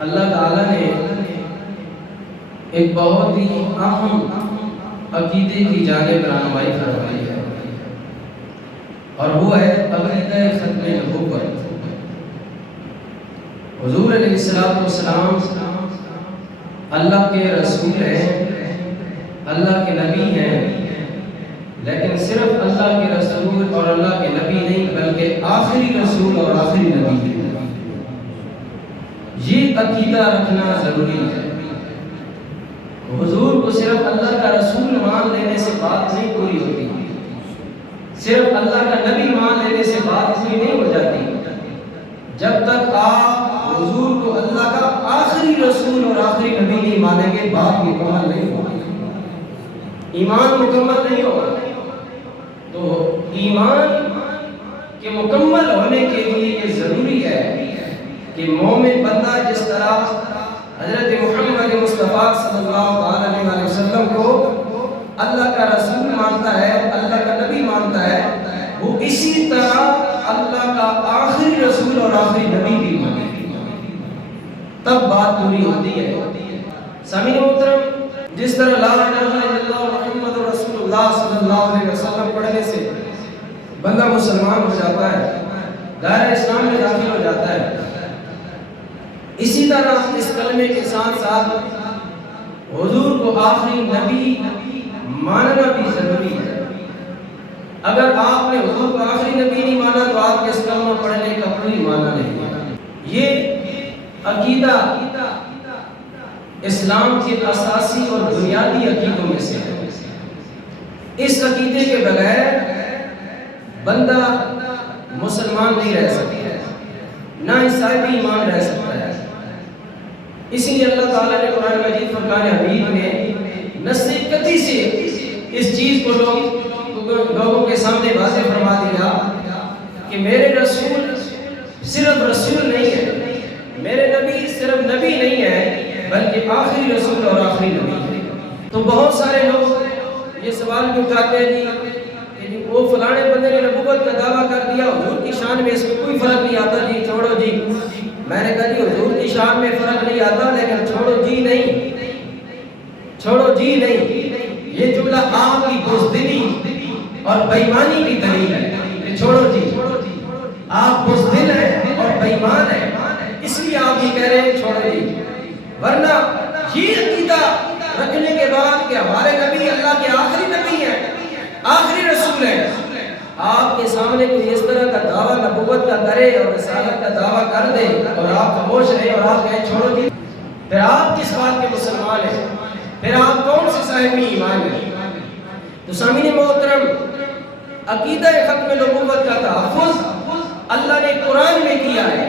اللہ تعالیٰ نے ایک بہت ہی اہم عقیدے کی جانب رہنمائی فرمائی ہے اور وہ ہے عقیدہ ختم نبوت۔ حضور علیہ السلام اللہ کے رسول ہیں، اللہ کے نبی ہیں، لیکن صرف اللہ کے رسول اور اللہ کے نبی نہیں بلکہ آخری رسول اور آخری نبی ہیں۔ یہ عقیدہ رکھنا ضروری ہے۔ حضور کو صرف اللہ کا رسول مان لینے سے بات نہیں پوری ہوتی، صرف اللہ کا نبی مان لینے سے بات پوری نہیں ہو جاتی، جب تک آپ حضور کو اللہ کا آخری رسول اور آخری نبی نہیں مانیں گے بات مکمل نہیں ہوگی، ایمان مکمل نہیں ہوگا۔ تو ایمان کے مکمل ہونے کے لیے یہ ضروری ہے کہ مومن بندہ جس طرح حضرت محمد مصطفیٰ صلی اللہ علیہ وسلم کو اللہ کا رسول مانتا ہے، اللہ کا نبی مانتا ہے، وہ اسی طرح اللہ کا آخری رسول اور آخری نبی بھی مانے، تب بات پوری ہوتی ہے۔ سامعین محترم، جس طرح لا الہ الا اللہ محمد رسول اللہ صلی اللہ علیہ وسلم پڑھنے سے بندہ مسلمان ہو جاتا ہے، دائرہ اسلام میں داخل ہو جاتا ہے، اسی طرح اس کلمے کے ساتھ ساتھ حضور کو آخری نبی ماننا بھی ضروری ہے۔ اگر آپ نے حضور کو آخری نبی نہیں مانا تو آپ کے اس کلمہ پڑھنے کا کوئی معنی نہیں ہے۔ یہ عقیدہ اسلام کے اساسی اور بنیادی عقیدوں میں سے ہے۔ اس عقیدے کے بغیر بندہ مسلمان نہیں رہ سکتا، نہ صاحب ایمان رہ سکتا ہے۔ اسی لیے اللہ تعالیٰ نے قرآن مجید فرقان حمید میں نص قطعی سے اس چیز کو لوگوں کے سامنے واضح فرما دیا کہ میرے رسول صرف رسول نہیں ہے، میرے نبی صرف نبی نہیں ہے بلکہ آخری رسول اور آخری نبی ہے۔ تو بہت سارے لوگ یہ سوال بھی اٹھاتے ہیں کہ وہ فلانے بندے نے نبوت کا دعویٰ کر دیا، حضور کی شان میں اس میں کوئی فرق نہیں آتا، جی چھوڑو جی۔ میں نے کہا جی حضور کی شان میں فرق نہیں آتا، لیکن چھوڑو جی نہیں، چھوڑو جی نہیں، یہ جملہ آپ کی بزدلی اور بے ایمانی کی دلیل ہے کہ چھوڑو جی، آپ بزدل ہیں اور بے ایمان ہیں، اس لیے آپ یہ کہہ رہے ہیں چھوڑو جی۔ ورنہ یہ عقیدہ رکھنے کے بعد کہ ہمارے نبی اللہ کے آخری نبی ہیں، آخری رسول ہیں، آپ کے سامنے کوئی اس طرح کا دعویٰ نبوت کا کرے اور رسالت کا دعویٰ کر دے اور آپ خاموش رہے اور آپ کہیں چھوڑو جی، پھر آپ کس بات کے مسلمان ہیں؟ پھر آپ کون سے صاحب ایمان ہیں؟ تو سامعین محترم، عقیدہ ختم نبوت کا تحفظ اللہ نے قرآن میں کیا ہے،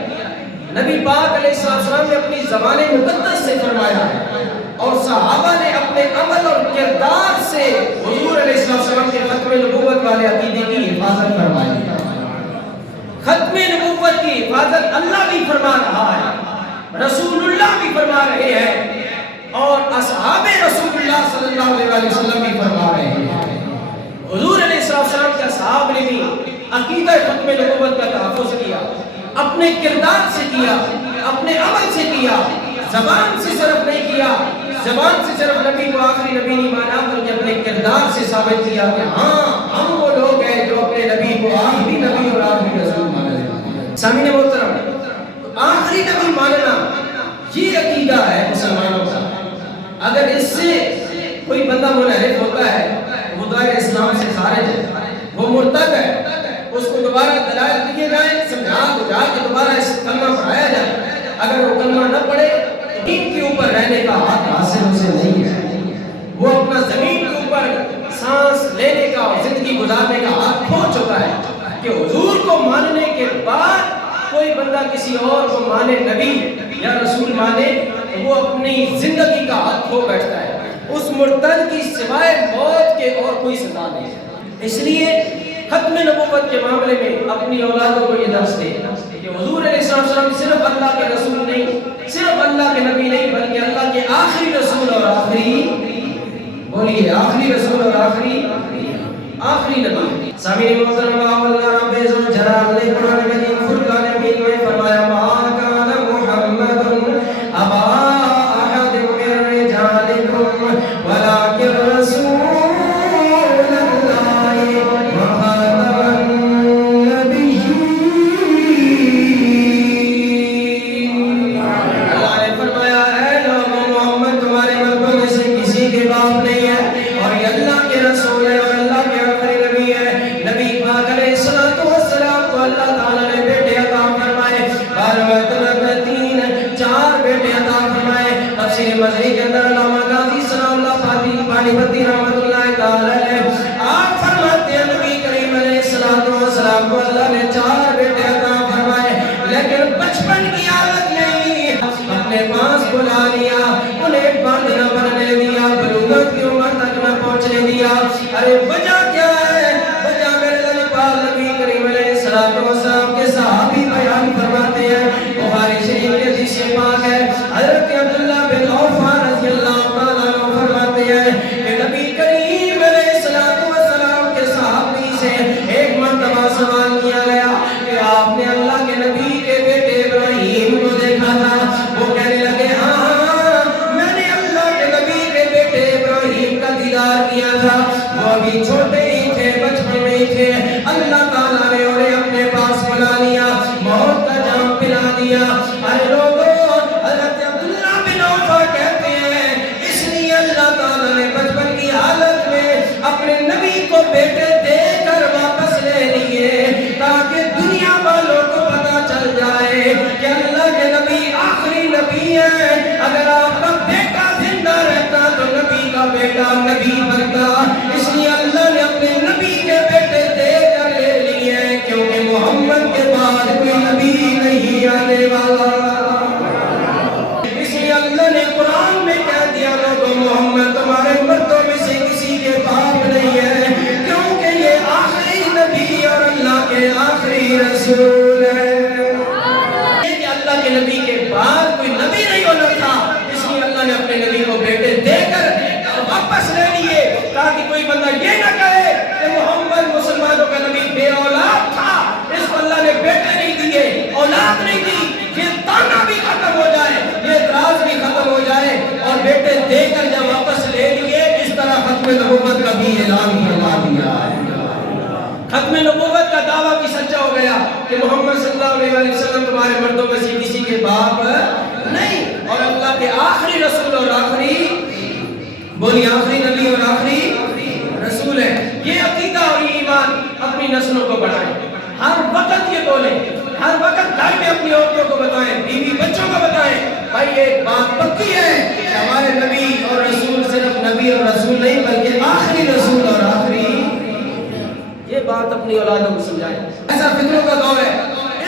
نبی پاک علیہ السلام نے اپنی زبان مقدس سے فرمایا ہے، اور صحابہ نے اپنے عمل اور کردار سے حضور علیہ السلام کے ختم نبوت والے عقیدے کی حفاظت فرمائی ہے۔ ختم نبوت کی حفاظت اللہ بھی فرما رہا ہے، رسول اللہ بھی فرما رہے ہیں، اور اصحاب رسول اللہ صلی اللہ علیہ وسلم بھی فرما رہے ہیں۔ حضور علیہ السلام کے اصحاب نے بھی عقیدہ ختم نبوت کا تحفظ کیا، اپنے کردار سے کیا، اپنے عمل سے کیا، زبان سے صرف نہیں کیا، زبان سے صرف نبی کو آخری نبی نہیں مانا بلکہ اپنے کردار سے ثابت کیا کہ ہاں ہم وہ لوگ ہیں جو اپنے نبی کو آخری نبی اور آخری رسول مانا۔ سامعین محترم، آخری نبی ماننا یہ عقیدہ ہے مسلمانوں کا۔ اگر اس سے کوئی بندہ منحرف ہوتا ہے، وہ دائرہ اسلام سے خارج ہے، وہ مرتد ہے، اس کو دوبارہ دلائل دیے جائیں، سمجھا بجھا کے دوبارہ اس کلمہ پڑھایا جائے، اگر وہ کلمہ نہ پڑھے زمین کے اوپر رہنے کا حق حاصل اسے نہیں ہے، وہ اپنا زمین کے اوپر سانس لینے کا اور زندگی گزارنے کا حق کھو چکا ہے کہ حضور کو ماننے کے بعد کوئی بندہ کسی اور کو مانے، نبی یا رسول مانے، وہ اپنی زندگی کا حق کھو بیٹھتا ہے۔ اس مرتد کی سوائے موت کے اور کوئی سزا نہیں ہے۔ اس لیے ختم نبوت کے معاملے میں اپنی اولادوں کو یہ درس دے کہ حضور علیہ السلام صرف اللہ کے رسول نہیں، صرف اللہ کے نبی نہیں بلکہ اللہ کے آخری رسول اور آخری، بولیے آخری رسول اور آخری نبی۔ سامعین محترم، اللہ رب عزت جلال نے قرآن مجید فرقان حمید میں فرمایا ما کان محمد بیٹے عطا فرمائے. تفسیر مظہری کے اندر علامہ قاضی ثناء اللہ پانی پتی رحمۃ اللہ تعالی علیہ آپ فرماتے ہیں نبی کریم علیہ السلام کو اللہ نے 4 بیٹے عطا فرمائے، لیکن بچپن کی حالت میں اپنے پاس بلا لیا، انہیں بند نہ بننے دیا، بلوغت کی عمر تک نہ پہنچنے دیا. ارے وجہ کیا ہے؟ وجہ میرے نبی کریم علیہ السلام کے صحابی بیان فرماتے ہیں. بخاری شریف کے حدیث پاک ہے، حضرت عبداللہ بن عوف رضی اللہ تعالیٰ عنہ فرماتے ہیں کہ نبی کریم علیہ السلام کے صحابی سے ایک مرتبہ سوال کیا گیا کہ آپ نے اللہ کے نبی کے بیٹے ابراہیم کو دیکھا تھا؟ وہ کہنے لگے ہاں میں نے اللہ کے نبی کے بیٹے ابراہیم کا دیدار کیا تھا، وہ ابھی چھوٹے ہی تھے، بچپن میں ہی تھے. اللہ تعالیٰ نے انہیں اپنے پاس بلا لیا، موت کا جام پلا دیا. ارے لوگوں، حضرت عبداللہ بن عوف کہتے ہیں اس لیے اللہ تعالیٰ نے بچپن کی حالت میں اپنے نبی کو بیٹے دے کر واپس لے لیے تاکہ دنیا والوں کو پتا چل جائے کہ اللہ کے نبی آخری نبی ہے. اگر آپ کا بیٹا زندہ رہتا تو نبی کا بیٹا نبی بنتا. اس لیے اللہ نے اپنے نبی کے بیٹے دے کر لے لیے کیونکہ محمد کے بعد کوئی نبی نہیں آنے والا. اس لیے اللہ نے قرآن میں کہہ دیا لوگوں محمد تمہارے مردوں میں سے کسی کے باپ نہیں ہے کیونکہ یہ آخری نبی اور اللہ کے آخری رسول ہے. کہ اللہ کے نبی کے بعد کوئی نبی نہیں ہونا تھا، اس لیے اللہ نے اپنے نبی کو بیٹے دے کر واپس لے لیے تاکہ کوئی بندہ یہ نہ کہے کہ محمد مسلمانوں کا نبی بے اولاد تھا، اس کو اللہ نے بیٹے نہیں دیے، اولاد نہیں دی. یہ تانا بھی ختم ہو جائے، یہ اعتراض بھی ختم ہو جائے اور بیٹے دے کر جب واپس لے لیے اس طرح ختم نبوت کا بھی اعلان فرما دیا. ختم نبوت کا دعویٰ بھی سچا ہو گیا کہ محمد صلی اللہ علیہ وسلم تمہارے مردوں میں سے کسی کے باپ نہیں اور اللہ کے آخری رسول اور آخری بولی آخری نبی اور آخری رسول ہے. یہ عقیدہ اور یہ ایمان اپنی نسلوں کو بڑھائیں، ہر وقت یہ بولیں، ہر وقت گھر میں اپنی عورتوں کو بتائیں، بیوی بچوں کو بتائیں بھائی ایک بات پکی ہے کہ ہمارے نبی اور رسول صرف نبی اور رسول نہیں بلکہ آخری رسول اور آخری. یہ بات اپنی اولادوں کو سمجھائیں. ایسا فتنوں کا دور ہے،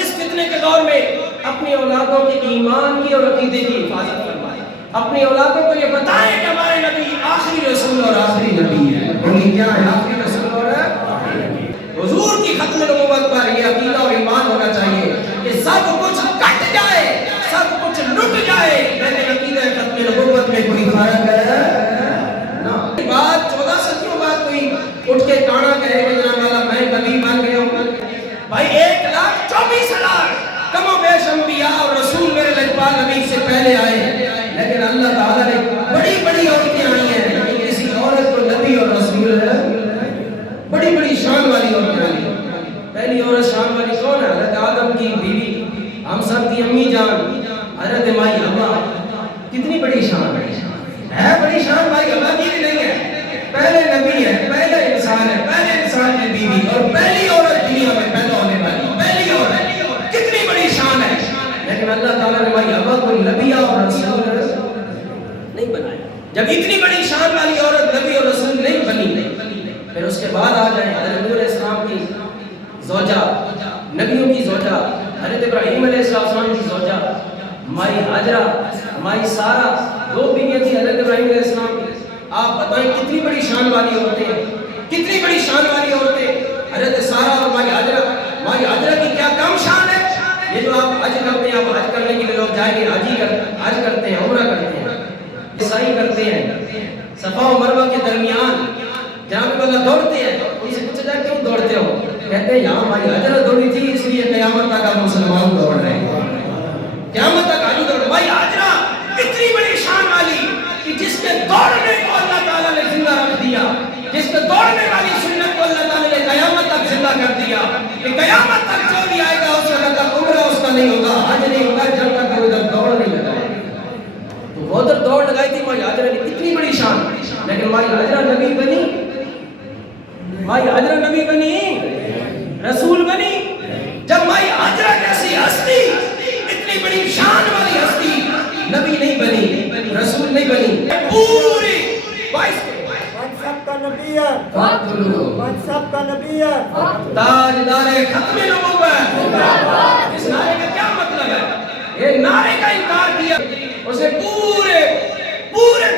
اس فتنے کے دور میں اپنی اولادوں کے ایمان کی اور عقیدے کی حفاظت فرمائیں. اپنی اولادوں کو یہ بتائیں کہ ہمارے نبی آخری رسول اور آخری نبی ہے. بولی کیا ہے؟ آخری رسول اور حضور کی ختم نبوت پر یہ عقیدہ اور ایمان ہونا چاہیے کہ سب کچھ کٹ جائے، سب کچھ لٹ جائے لیکن عقیدہ ختم نبوت میں کوئی فرق ہے نہ. بات 14 صدیوں بعد کوئی اٹھ کے کانا کہے کہ جناب والا میں نبی بن گیا ہوں. بھائی 1,24,000 کم و بیش انبیاء اور رسول میرے لجپال نبی سے پہلے آئے لیکن اللہ تعالیٰ نے بڑی بڑی عورتیں آئی ہیں لیکن کسی عورت کو نبی اور رسول ہے بڑی بڑی شان والی عورتیں آئی. پہلی عورت شان والی کون ہے؟ حضرت آدم کی بیوی، ہم سب کی امی جان حضرت مائی حوا. کتنی بڑی شان ہے، بڑی شان مائی حوا کی بھی نہیں ہے. پہلے نبی ہے، پہلے انسان ہے، پہلے انسان کی بیوی اور پہلی عورت دنیا میں پیدا ہونے والی پہلی عورت. کتنی بڑی شان ہے لیکن اللہ تعالیٰ نے مائی حوا کو نبی اور رسول نہیں بنایا. جب اتنی بڑی شان والی عورت نبی اور رسول نہیں بنی پھر اس کے بعد آ جائیں حضرت نوح علیہ السلام کی زوجہ، نبیوں کی زوجہ، حضرت ابراہیم علیہ السلام کی زوجہ مائی ہاجرہ، مائی سارہ، 2 بیویاں تھیں حضرت ابراہیم علیہ السلام کی. آپ بتائیں کتنی بڑی شان والی عورتیں، کتنی بڑی شان والی عورتیں حضرت سارہ اور مائی ہاجرہ. مائی ہاجرہ کی کیا کم شان ہے؟ یہ جو آپ حج کرتے ہیں، آپ حج کرنے کے لیے لوگ جائیں گے، حج کرتے ہیں، عمرہ کرتے ہیں، سعی کرتے ہیں، صفا و مروہ کے درمیان جہاں پہ اللہ دوڑتے ہیں ان سے پوچھا جائے کیوں دوڑتے ہو؟ کہتے ہیں یہاں ہماری حجرت دوڑی تھی اس لیے قیامت تک آپ مسلمان دوڑ رہے ہیں، قیامت تک حاجی دوڑ رہے. بھائی حجرہ اتنی بڑی شان والی کہ جس کے دوڑنے کو اللہ تعالیٰ نے زندہ رکھ دیا، جس کے دوڑنے والی سنت کو اللہ تعالیٰ نے قیامت تک زندہ کر دیا کہ قیامت تک جو بھی آئے گا اس وقت تک عمرہ اس کا نہیں ہوگا، حج نہیں ہوگا جب تک وہ ادھر دوڑ نہیں لگائے. تو وہ ادھر دوڑ لگائی تھی مائی حاجرہ کی، کتنی بڑی شان. لیکن مائی حاجرہ نبی بنی، مائی حاجرہ نبی بنی، رسول بنی. جب مائی حاجرہ جیسی ہستی، اتنی بڑی شان والی ہستی نبیت فاقتلوہ من سب کا نبیت تاجدار ختم نبوت. اس نعرے کا کیا مطلب ہے؟ یہ نعرے کا انکار کیا اسے پورے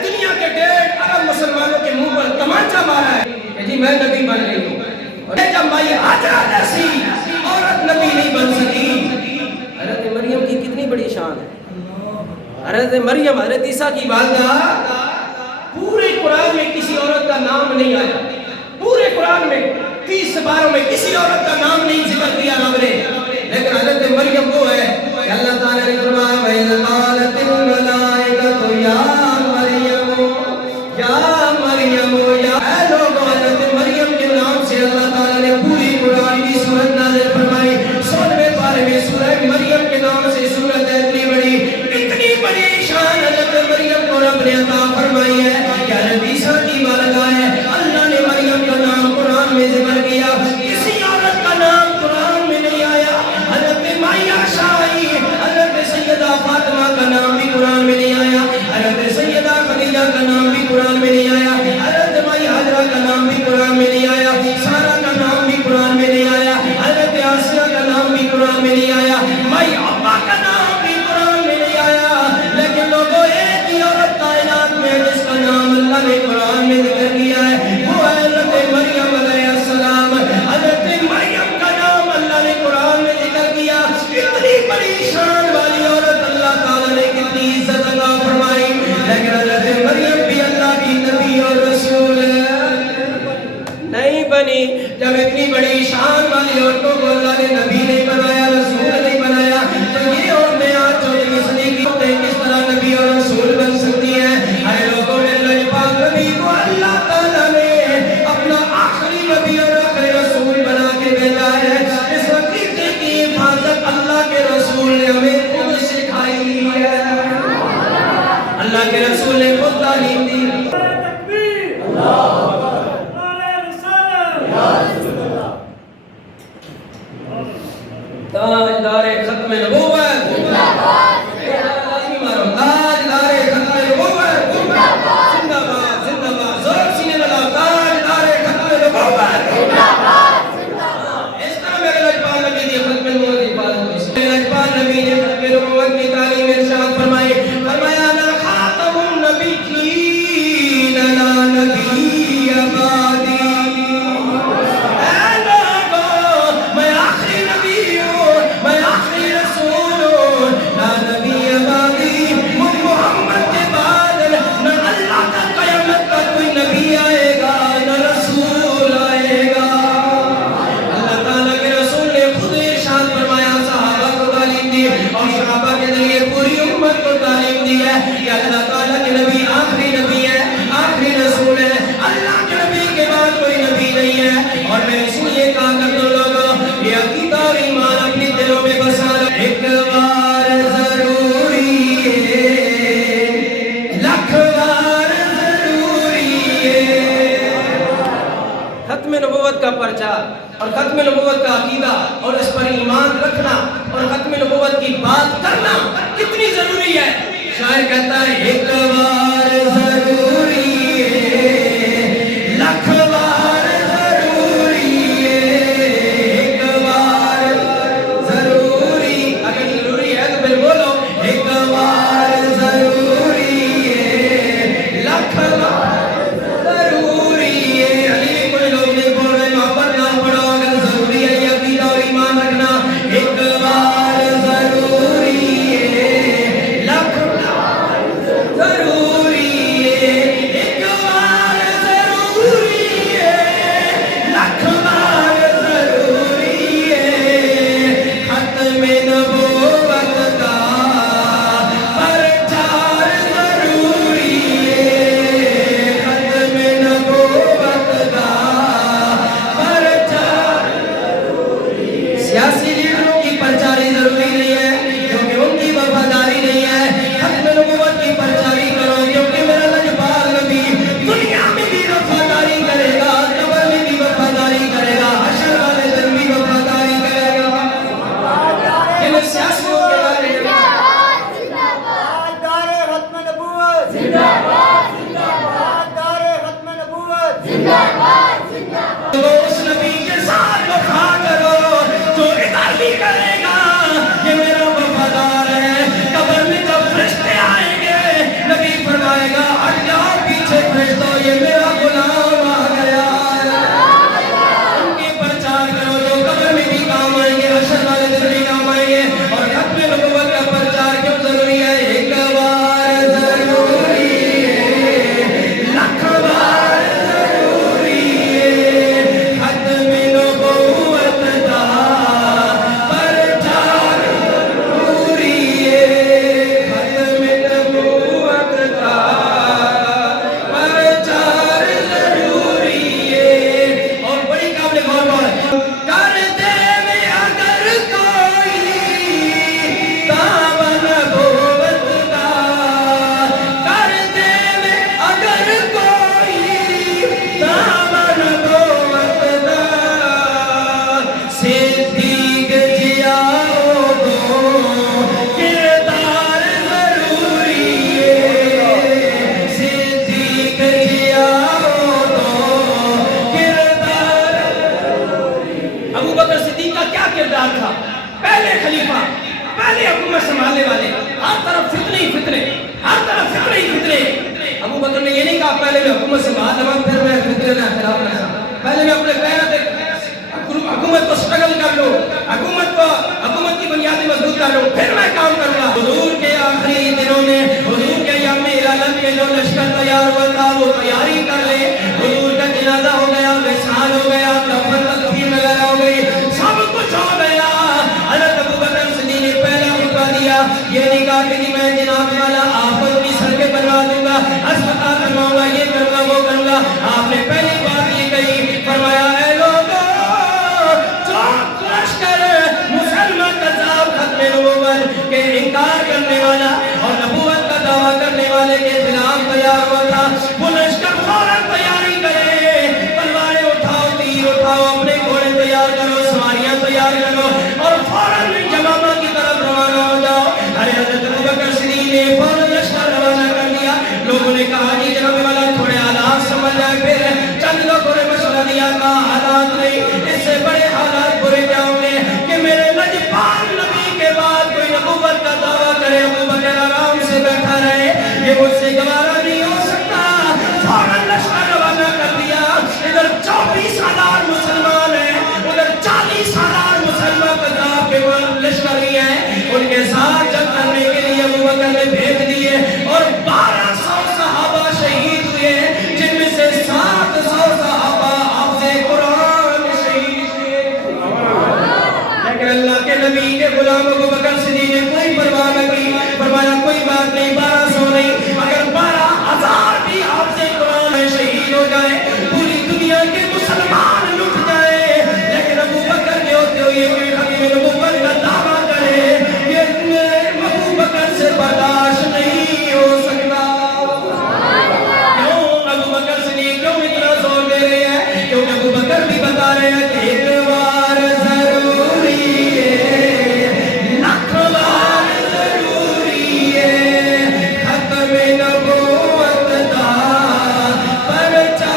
دنیا کے 1.5 ارب مسلمانوں کے منہ پر تمانچہ مارا ہے کہ جی میں نبی بن رہی ہوں. اور جب مائی حاجرہ جیسی عورت نبی نہیں بن سکی. حضرت مریم کی کتنی بڑی شان ہے. حضرت مریم حضرت عیسیٰ کی والدہ پورے قرآن میں کسی عورت کا نام نہیں آیا. پورے قرآن میں 30 سپاروں میں کسی عورت کا نام نہیں ذکر کیا رب نے. لیکن حضرت مریم وہ ہے کہ اللہ تعالیٰ نے فرمایا وَإِذْ قَالَتِ الْمَلَائِكَةُ يَا مریم یا اے لوگوں. حضرت مریم کے نام سے اللہ تعالیٰ نے پوری قرآن کی سورت نازل فرمائی. 16ویں پارے میں سورہ مریم کے نام سے سورت ہے. اتنی بڑی شان حضرت مریم کو رب نے عطا فرمائی ہے کہ حضرت عیسیٰ کی والدہ ہے. اللہ نے مریم کا نام قرآن میں ذکر کیا. کسی عورت کا نام قرآن میں نہیں آیا. حضرت مائیہ شاہی حضرت سیدہ فاطمہ کا نام بھی قرآن میں نہیں آیا. حضرت سیدہ خدیجہ کا نام بھی قرآن میں نہیں آیا. حضرت مائی حاجرہ کا نام بھی قرآن میں نہیں آیا. سارہ کا نام بھی قرآن میں نہیں آیا. حضرت آسیہ کا نام بھی قرآن میں نہیں آیا. مائی ابا کا نام بھی قرآن میں نہیں آیا. لیکن لوگوں ایک ہی عورت کائنات میں جس کا نام اللہ نے قرآن میں ذکر کیا ہے وہ ہے حضرت مریم علیہ السلام. حضرت مریم کا نام اللہ نے قرآن میں ذکر کیا. اتنی بڑی شان والی عورت اللہ تعالیٰ نے کتنی عزت عطا فرمائی. لیکن حضرت مریم بھی اللہ کی نبی اور رسول نہیں بنی. جب اتنی بڑی شان والی عورتوں کو اللہ نے نبی نہیں بنایا رسول نہیں بنایا تو یہ عورتیں آج 14ویں صدی کی عورتیں کس طرح نبی اور رسول بن سکتی ہیں؟ اے لوگوں میں اللہ پاک نبی کو اللہ تعالیٰ نے اپنا آخری نبی اور آخری رسول بنا کے بھیجا ہے. اس عقیدے کی حفاظت اللہ کے رسول نے ہمیں خود سکھائی ہے. اللہ کے رسول نے خود تعلیم دی. تاجدار ختم نبوت زندہ باد. تاجدار ختم نبوت زندہ باد. زندہ باد. زور سینے لگا. تاجدار ختم نبوت زندہ باد. اس طرح میرے لجپال نبی نے ختم نبوت کی بات کی. لجپال نبی نے ختم نبوت کی تعلیم ارشاد فرمائی. فرمایا نا خاتم النبیین لا نبی بعدی. اللہ تعالیٰ کے نبی آخری نبی ہے, آخری رسول ہے. اللہ کے نبی کے بعد کوئی نبی نہیں ہے. اور میں اس لیے کہا کرتا ہوں لوگوں یہ عقیدہ اور ایمان اپنی دلوں میں بسا لو. ایک بار ضروری ہے, لاکھ بار ضروری ہے. ختم نبوت کا پرچار اور ختم نبوت کا عقیدہ اور اس پر ایمان رکھنا اور ختم نبوت کی بات کرنا کتنی ضروری ہے. شاعر کہتا ہے ایک بار ضروری ہے, لاکھ بار ضروری ہے. ایک بار ضروری, اگر ضروری ہے تو پھر بولو ایک بار ضروری ہے, لاکھ بار ضروری ہے. علی کوئی لوگ نہیں بول رہے, وہاں پر نام پڑھو اگر ضروری ہے یہ عقیدہ اور ایمان رکھنا. ایک بار ضروری ہے, لاکھ پہلے میں حکومت سے بات لوں پھر میں فطرے کا اختلاف نہ کروں. پہلے میں اپنے پیروں پہ حکومت کو سٹرگل کر لوں, حکومت کی بنیادیں مضبوط کر لوں, پھر میں کام کروں گا. حضور کے آخری دنوں میں حضور کے یم ارادت کے جو لشکر تیار ہوا تھا وہ تیاری کر لے. حضور کا جنازہ ہو گیا, وصال ہو گیا, کفن تکفین وغیرہ ہو گئی, سب کچھ ہو گیا. حضرت ابوبکر صدیق نے پہلا خطبہ دیا, یہ نہیں کہا کہ میں جناب والا آپ کو اپنی سڑکیں بنوا دوں گا, اسپتال بنواؤں گا, یہ کروں گا وہ کروں گا. آپ نے پہلی بات یہ کہی, فرمایا اے لوگوں جو لشکر مسلمان کذاب ختم نبوت کے انکار کرنے والا اور نبوت کا دعویٰ کرنے والے کے خلاف تیار ہوا تھا, وہ لشکر فوراً تیاری کرے. تلواریں اٹھاؤ, تیر اٹھاؤ, اپنے گھوڑے تیار کرو, سواریاں تیار کرو اور فوراً یمامہ کی طرف روانہ ہو جاؤ. حضرت ابوبکر صدیق نے فوراً لشکر روانہ کر دیا. لوگوں نے کہا جی جناب والا تھوڑے حالات سمجھ جائے. پھر چند لوگوں نے مشورہ دیا, کہا حالات نہیں, اس سے بڑے حالات برے کیا ہوں گے کہ میرے لجپال نبی کے بعد کوئی نبوت کا دعویٰ کرے. ابوبکر آرام سے بیٹھا رہے, یہ مجھ سے گوارا نہیں ہو سکتا. فوراً لشکر روانہ کر دیا. ادھر 24,000 مسلمان ہیں, ادھر 40,000 مسلمان کذاب کے لشکر ہی ہیں. ان کے ساتھ جنگ کرنے کے لیے ابوبکر نے بھیج دیے اور 1200 صحابہ شہید ہوئے, جن میں سے 700 صحابہ حافظ قرآن شہید ہوئے. لیکن اللہ کے نبی کے غلام ابوبکر صدیق نے کوئی پرواہ نہ کی. فرمایا کوئی بات نہیں, 1200 نہیں, اگر 12,000 بھی حافظ قرآن شہید ہو جائے, پوری دنیا کے مسلمان لٹ جائے, لیکن ابوبکر کے ہوتے ہوئے کوئی حکیم نبوت کا دعویٰ کرے, یہ ابوبکر سے برداشت نہیں ہو سکتا. کیوں ابوبکر صدیق کیوں اتنا زور دے رہے ہیں؟ کیونکہ ابوبکر بھی بتا رہے ہیں کہ ایک بار ضروری ہے, لاکھ بار ضروری ہے, ختم نبوت دا پرچہ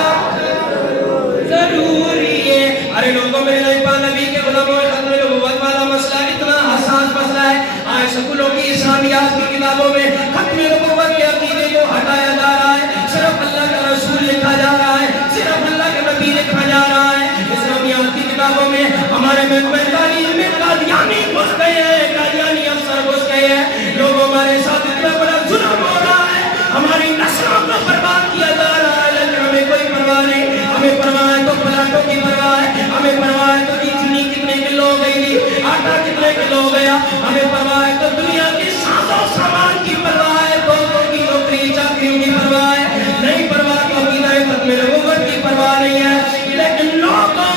ضروری ہے. ارے لوگوں میرے لجپال نبی کے غلاموں میں ختم نبوت والا مسئلہ اتنا حساس مسئلہ ہے. آج سکولوں کی اسلامیات کی کتابوں میں ختم نبوت کے عقیدے کو ہٹایا جا رہا ہے, صرف اللہ کا رسول لکھا جا رہا ہے, صرف اللہ کے نبی لکھا جا رہا ہے. اسلامیات کی کتابوں میں ہمارے محکمہ تعلیم میں قادیانی گھس گئے ہیں, قادیانی افسر گھس گئے ہیں. لوگوں ہمارے ساتھ اتنا بڑا ظلم ہو رہا ہے, ہماری نسلوں کو برباد کیا جا رہا ہے, لیکن ہمیں کوئی پرواہ نہیں. ہمیں پرواہ ہے تو پلاٹوں کی پرواہ ہے, ہمیں پرواہ ہے تو چینی کتنے کلو ہو گئی تھی, آٹا کتنے کلو ہو گیا, ہمیں پرواہ ہے تو دنیا کی ساز و سامان کی پرواہ ہے, دوستوں کی نوکری چاکریوں کی پرواہ ہے, نہیں پرواہ تو عقیدہ ختم نبوت کی پرواہ نہیں ہے. لیکن لوگوں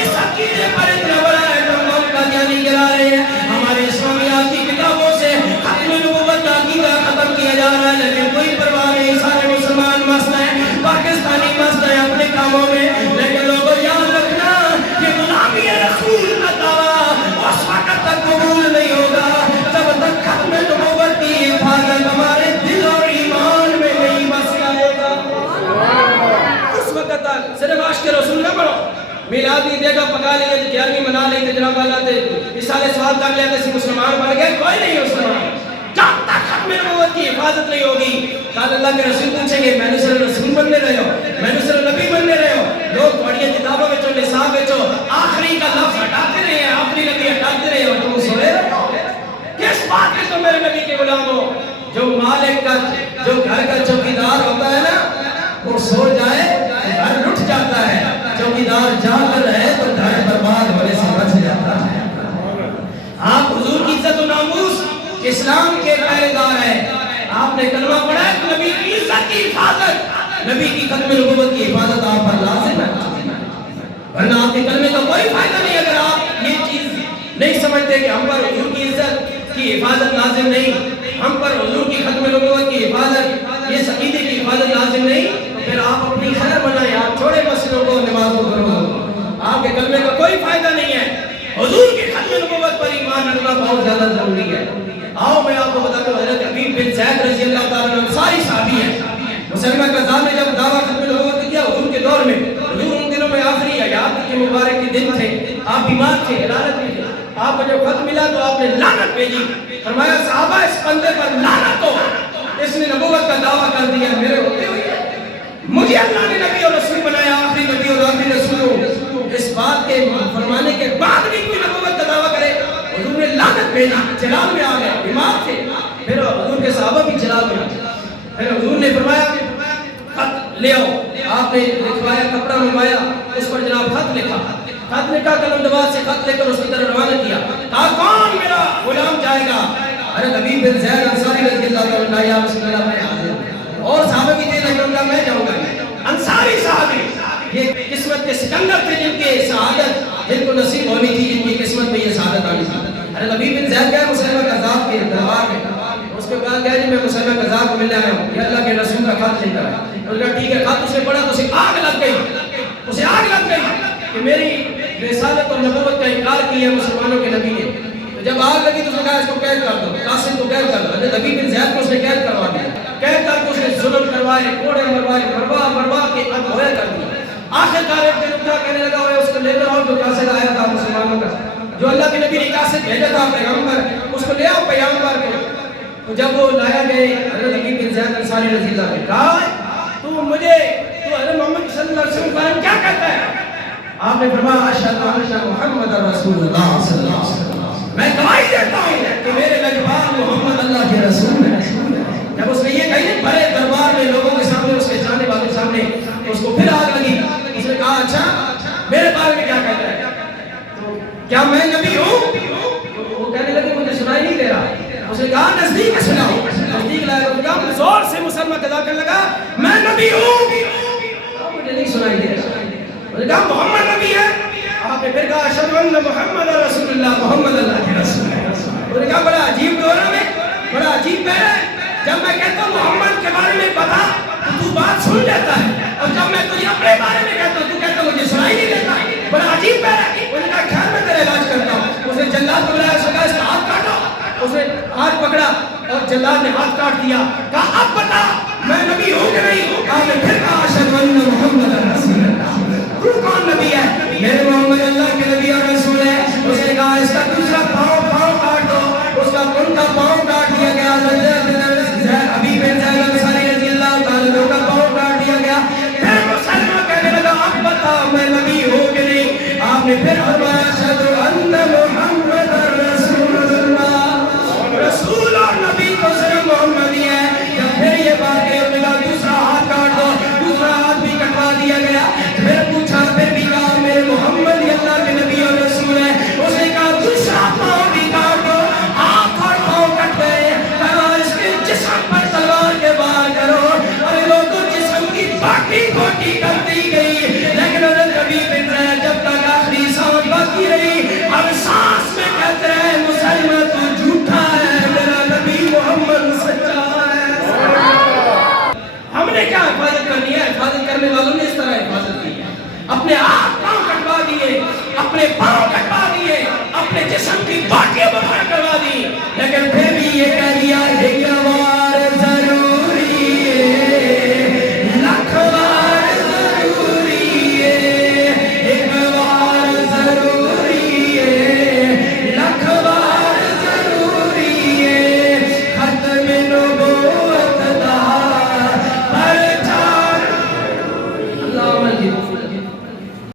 اس عقیدے پر اتنا بڑا ایٹم بم قادیانی گرا رہے ہیں. ہمارے اسلامیات کی کتابوں سے ختم نبوت کا عقیدہ ختم کیا جا رہا ہے, لیکن کوئی پرواہ نہیں. سارے مسلمان مست ہیں, پاکستانی مست ہیں اپنے کاموں میں, لیکن لوگوں یاد رکھنا کہ غلامی رسول کا دعویٰ اس وقت تک قبول نہیں ہوگا جب تک ختم نبوت کی حفاظت ہمارے دل اور ایمان میں نہیں بس جائے گا. اس وقت تک صرف عاشق رسول نہ پڑھو, میلادی دے گا پکا لیں گے, 11ویں منا لیں گے, جناب والا تے رسالے سوال کر لیا تے مسلمان بن گئے, کوئی نہیں مسلمان جب تک ختم نبوت کی حفاظت نہیں ہوگی. کل اللہ کے رسول پوچھیں گے میں نے صرف رسول بننے رہے ہو, میں نے صرف نبی بننے رہے ہو, لوگ تھوڑی کتابوں میں چلے صاحب بچو آخری کا لفظ ہٹاتے رہے ہیں, آخری نبی ہٹاتے رہے ہو, تم سوئے کس بات کے تم میرے نبی کے غلام ہو؟ جو مالک کا جو گھر کا چوکیدار ہوتا ہے نا, وہ سو جائے گھر لٹ جاتا ہے, چوکیدار جاگ رہے تو گھر برباد ہونے سے بچ جاتا ہے. آپ حضور کی عزت و ناموس اسلام کے پہرے دار ہیں. آپ نے کلمہ پڑھا ہے, نبی کی عزت کی حفاظت, نبی کی ختم نبوت کی حفاظت آپ پر لازم ہے, ورنہ آپ کے کلمے کا کوئی فائدہ نہیں. اگر آپ یہ چیز نہیں سمجھتے کہ ہم پر حضور کی عزت کی حفاظت لازم نہیں, ہم پر حضور کی ختم نبوت کی حفاظت, یہ عقیدے کی حفاظت لازم نہیں, تو پھر آپ اپنی خیر بنائیں, آپ چھوڑے مسجدوں کو, نمازوں کو, آپ کے کلمے کا کوئی فائدہ نہیں ہے. حضور کی ختم نبوت پر ایمان رکھنا بہت زیادہ ضروری ہے. آؤ میں آپ کو بتاتا ہوں, حضرت حبیب بن زید رضی اللہ تعالیٰ عنہ ساری صحابی ہیں. مسلمہ کذاب نے جب دعویٰ ختم نبوت کیا حضور کے دور میں, حضور ان دنوں میں آخری حیات کے مبارک کے دن تھے, آپ بیمار تھے, حرارت میں تھے. آپ کو جب خط ملا تو آپ نے لعنت بھیجی, فرمایا صحابہ اس بندے پر لعنت ہو, اس نے نبوت کا دعویٰ کر دیا, میرے ہوتے ہوئے مجھے اللہ نے نبی اور رسول بنایا، آخری نبی اور آخری رسول ہوں۔ اس بات کے فرمانے کے بعد بھی کوئی نبوت کا دعویٰ کرے، حضور نے لعنت بھیجی، جلال میں آ گئے، بیمار تھے۔ پھر حضور کے صحابہ بھی جلال میں آ گئے۔ پھر حضور نے فرمایا خط لے آؤ، آپ نے لکھوایا، کپڑا منگوایا، اس پر جناب خط لکھا، خط لکھا، قلم دباغ سے خط لے کر اس کی طرف روانہ کیا، کہا کون میرا غلام جائے گا؟ ارے حبیب بن زید انصاری رضی اللہ عنہ، یا رسول اللہ میں حاضر ہوں۔ اور صحابہ بھی تھے، لیکن کہا میں جاؤں گا۔ انصاری صحابی یہ قسمت کے سکندر تھے، جن کے سعادت جن کو نصیب ہونی تھی، جن کی قسمت میں یہ سعادت آنی تھی۔ ارے حبیب بن زید گئے مسلمہ کذاب کے دربار میں، اس کے بعد کہا جی میں مسلمہ کذاب کو ملنے آیا ہوں، یہ اللہ کے رسول کا خط لے کر آیا۔ انہوں نے کہا ٹھیک ہے، خط اسے پڑھا تو اسے آگ لگ گئی، اسے آگ لگ گئی کہ میری رسالت اور نبوت کا انکار کیا مسلمانوں کے نبی نے۔ تو جب آگ لگی تو اس نے کہا اس کو قید کر دو، قاسم کو قید کر دو۔ حضرت حبیب بن زید کو اس نے قید کروا دیا، قید کر کے اس نے ظلم کروائے، کوڑے مروائے، مروا کے اب ہویا کر دیا۔ آخر کار ایک دن اٹھا کہنے لگا ہوئے اس کو لے کر آؤ جو قاصد آیا تھا مسلمانوں کا، جو اللہ کے نبی نے قاصد بھیجا تھا پیغمبر، اس کو لے آؤ پیغمبر کو۔ تو جب وہ لایا گئے، حضرت حبیب بن زید انصاری رضی اللہ عنہ نے کہا تو حضرت محمد صلی اللہ علیہ وسلم کیا کہتا ہے؟ آپ نے فرمایا اشہد ان محمد رسول اللہ صلی اللہ علیہ وسلم، میں گواہی دیتا ہوں کہ میرے لجپال محمد اللہ کے رسول ہیں۔ جب اس نے یہ کہی بڑے دربار میں لوگوں کے سامنے، اس کے جانے والوں کے سامنے، اس کو پھر آگ لگی۔ اس نے کہا اچھا میرے بارے میں کیا کہتا ہے؟ تو کیا میں نبی ہوں؟ وہ کہنے لگے مجھے سنائی نہیں دے رہا۔ اس نے کہا نزدیک سناؤ، نزدیک لایا، اس نے کہا زور سے مسلمہ قضا کرنے لگا میں نبی ہوں، مجھے نہیں سنائی دے رہا۔ اس نے کہا محمد نبی ہے؟ آپ نے پھر کہا اشہد ان محمد رسول اللہ، محمد اللہ کے رسول ہے۔ اس نے کہا بڑا عجیب دور ہے، بڑا عجیب پہرا ہے، جب میں کہتا ہوں محمد کے بارے میں بتا تو بات سن لیتا ہے، اور جب میں تجھے اپنے بارے میں کہتا ہوں تو کہتا مجھے سنائی نہیں دیتا، بڑا عجیب پہرا ہے۔ اس نے کہا خیر میں تیرا علاج کرتا ہوں۔ اس نے جلاد کو بلایا، اس نے کہا اس کا ہاتھ کاٹو۔ اس نے ہاتھ پکڑا اور جلاد نے ہاتھ کاٹ دیا۔ کہا اب بتا میں نبی ہوں کہ نہیں؟ آپ نے پھر کہا اشہد ان محمد رسول اللہ۔ تو کون نبی ہے؟ میرے محمد اللہ کے نبی اور رسول ہے۔ اس نے کہا اس کا دوسرا پاؤں کاٹ دو۔ اس کا ان کا پاؤں کاٹ دیا گیا۔